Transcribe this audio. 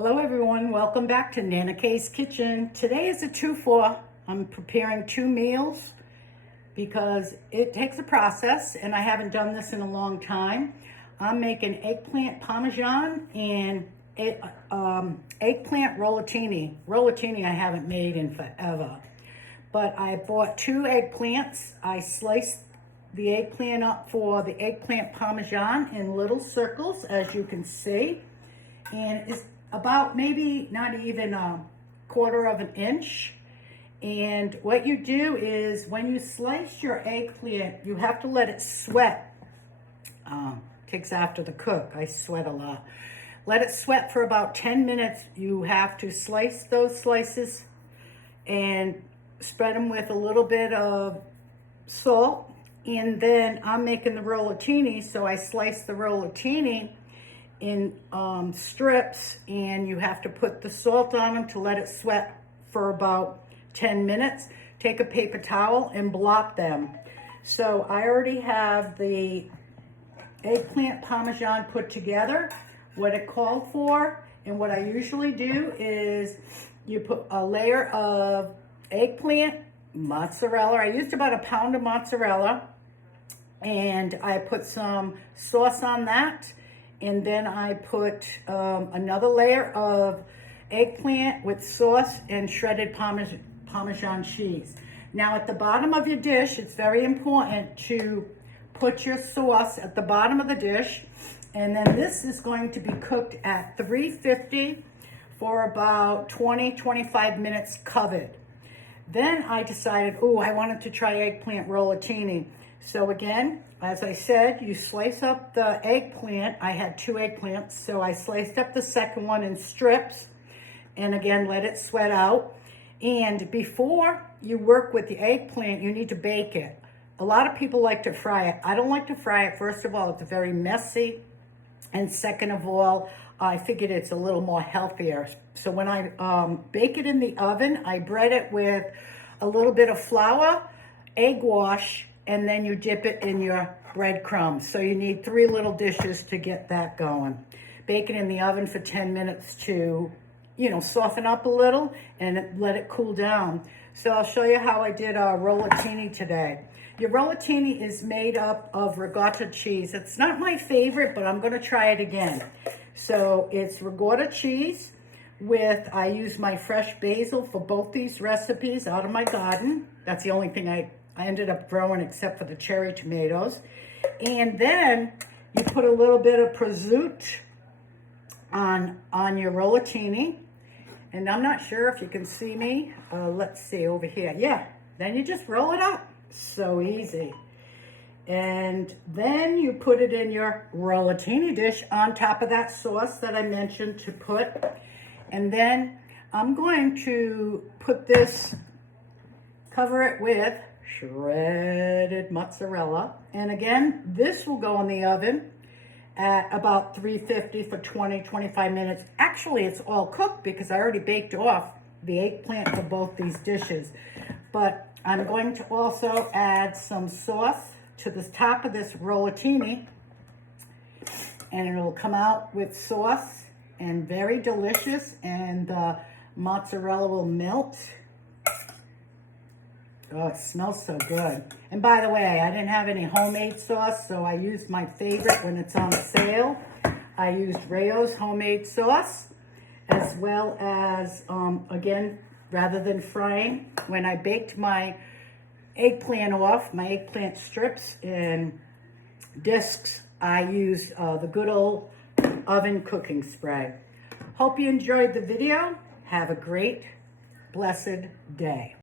Hello everyone, welcome back to Nana K's Kitchen. Today is a 2-for. I'm preparing 2 meals because it takes a process and I haven't done this in a long time. I'm making eggplant parmesan and eggplant rollatini. Rollatini I haven't made in forever. But I bought 2 eggplants. I sliced the eggplant up for the eggplant parmesan in little circles, as you can see. And it's about maybe not even a 1/4 of an inch. And what you do is when you slice your eggplant, you have to let it sweat. Takes after the cook. I sweat a lot. Let it sweat for about 10 minutes. You have to slice those slices and spread them with a little bit of salt. And then I'm making the rollatini, so I slice the rollatini in strips, and you have to put the salt on them to let it sweat for about 10 minutes. Take a paper towel and blot them. So I already have the eggplant parmesan put together, what it called for, and what I usually do is you put a layer of eggplant, mozzarella. I used about a pound of mozzarella, and I put some sauce on that. And then I put another layer of eggplant with sauce and shredded Parmesan cheese. Now at the bottom of your dish, it's very important to put your sauce at the bottom of the dish. And then this is going to be cooked at 350 for about 20-25 minutes covered. Then I decided, I wanted to try eggplant rollatini. So again, as I said, you slice up the eggplant. I had 2 eggplants, so I sliced up the second one in strips, and again, let it sweat out. And before you work with the eggplant, you need to bake it. A lot of people like to fry it. I don't like to fry it. First of all, it's very messy, and second of all, I figured it's a little more healthier. So when I bake it in the oven, I bread it with a little bit of flour, egg wash, and then you dip it in your breadcrumbs. So you need 3 little dishes to get that going. Bake it in the oven for 10 minutes to, soften up a little and let it cool down. So I'll show you how I did a rollatini today. Your rollatini is made up of ricotta cheese. It's not my favorite, but I'm gonna try it again. So it's ricotta cheese with, I use my fresh basil for both these recipes out of my garden. That's the only thing I ended up growing except for the cherry tomatoes. And then you put a little bit of prosciutto on your rollatini. And I'm not sure if you can see me. Let's see over here. Yeah, then you just roll it up. So easy. And then you put it in your rollatini dish on top of that sauce that I mentioned to put. And then I'm going to put this, cover it with shredded mozzarella. And again, this will go in the oven at about 350 for 20-25 minutes. Actually, it's all cooked because I already baked off the eggplant for both these dishes. But I'm going to also add some sauce to the top of this rollatini, and it'll come out with sauce and very delicious, and the mozzarella will melt. Oh, it smells so good. And by the way, I didn't have any homemade sauce, so I used my favorite when it's on sale. I used Rayo's homemade sauce, as well as, again, rather than frying, when I baked my eggplant off, my eggplant strips in discs, I used the good old oven cooking spray. Hope you enjoyed the video. Have a great, blessed day.